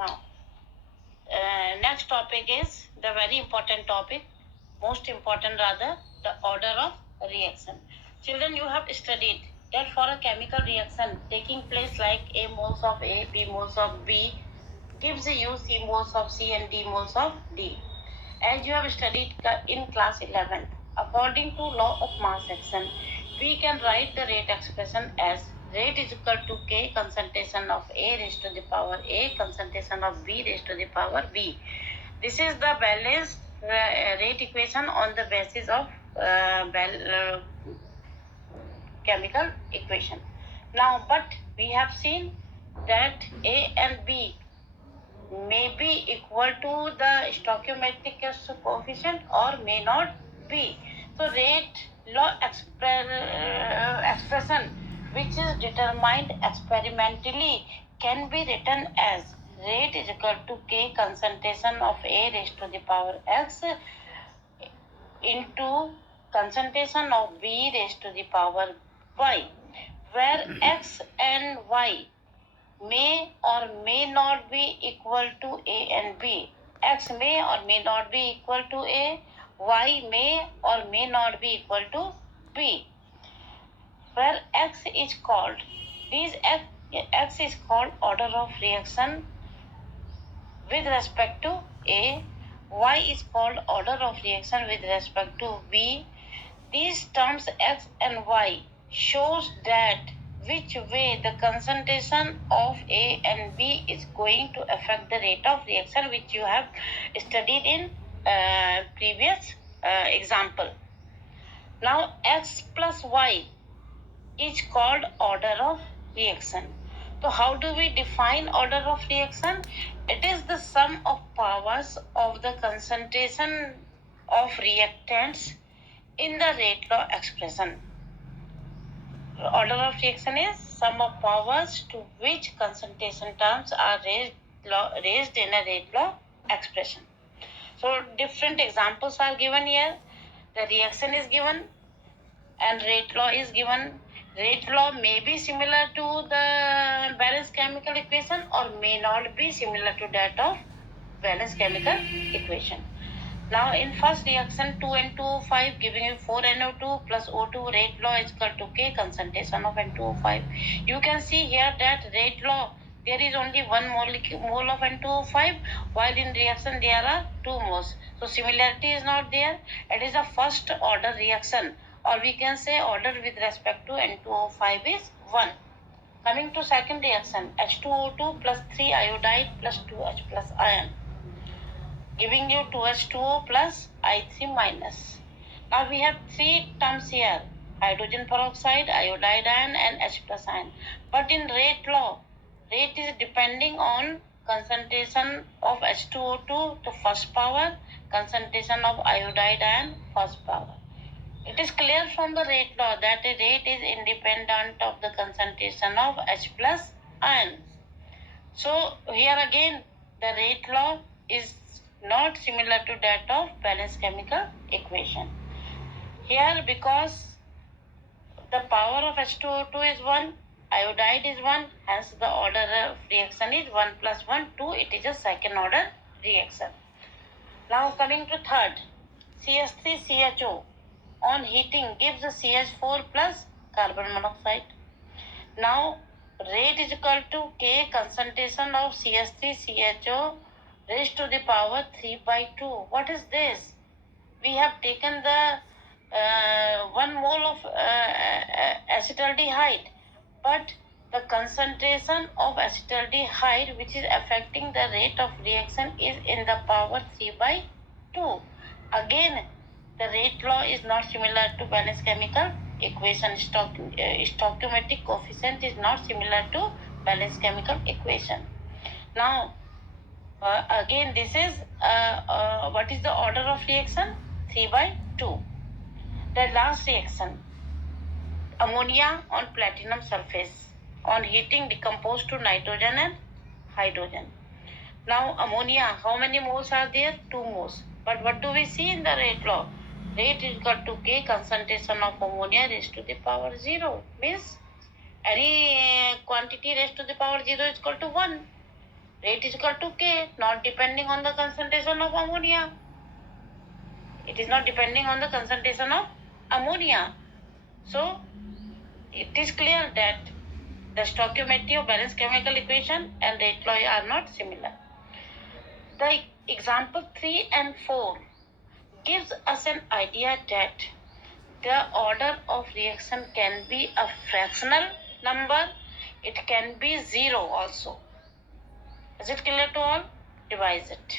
Now, next topic is the very important topic, most important rather, the order of reaction. Children, you have studied that for a chemical reaction taking place like A moles of A, B moles of B gives you C moles of C and D moles of D. As you have studied in class 11, according to law of mass action, we can write the rate expression as rate is equal to K concentration of A raised to the power A concentration of B raised to the power B. This is the balanced rate equation on the basis of chemical equation. Now, but we have seen that A and B may be equal to the stoichiometric coefficient or may not be. So rate law expression which is determined experimentally can be written as rate is equal to K concentration of A raised to the power X into concentration of B raised to the power Y, where X and Y may or may not be equal to A and B. X may or may not be equal to A, Y may or may not be equal to B. Where X is called, X is called order of reaction with respect to A, Y is called order of reaction with respect to B. These terms X and Y shows that which way the concentration of A and B is going to affect the rate of reaction, which you have studied in previous example. Now X plus Y is called order of reaction. So how do we define order of reaction? It is the sum of powers of the concentration of reactants in the rate law expression. Order of reaction is sum of powers to which concentration terms are raised in a rate law expression. So different examples are given here. The reaction is given and rate law is given. Rate law may be similar to the balanced chemical equation or may not be similar to that of balanced chemical equation. Now in first reaction 2N2O5 giving you 4NO2 plus O2, rate law is equal to K concentration of N2O5. You can see here that rate law there is only one mole of N2O5 while in reaction there are two moles. So similarity is not there. It is a first order reaction or we can say order with respect to N2O5 is 1. Coming to second reaction H2O2 plus 3 iodide plus 2H plus ion giving you 2H2O plus I3 minus. Now we have three terms here, hydrogen peroxide, iodide ion and H plus ion. But in rate law, rate is depending on concentration of H2O2 to first power, concentration of iodide ion first power. It is clear from the rate law that a rate is independent of the concentration of H plus ions. So here again the rate law is not similar to that of balanced chemical equation. Here because the power of H2O2 is 1, iodide is 1, hence the order of reaction is 1 plus 1, 2, it is a second order reaction. Now coming to third, CH3CHO on heating gives CH4 plus carbon monoxide. Now rate is equal to K concentration of CH3CHO raised to the power 3 by 2. What is this? We have taken the 1 mole of acetaldehyde, but the concentration of acetaldehyde which is affecting the rate of reaction is in the power 3 by 2. Again, the rate law is not similar to balanced chemical equation. Stoichiometric coefficient is not similar to balanced chemical equation. Now, again this is what is the order of reaction? 3 by 2. The last reaction, ammonia on platinum surface on heating decomposed to nitrogen and hydrogen. Now ammonia, how many moles are there? 2 moles. But what do we see in the rate law? Rate is equal to K concentration of ammonia raised to the power 0. Means any quantity raised to the power 0 is equal to 1. Rate is equal to K, not depending on the concentration of ammonia. It is not depending on the concentration of ammonia. So, it is clear that the stoichiometry of balanced chemical equation and rate law are not similar. The example 3 and 4 gives us an idea that the order of reaction can be a fractional number. It can be 0 also. Is it clear to all? Revise it.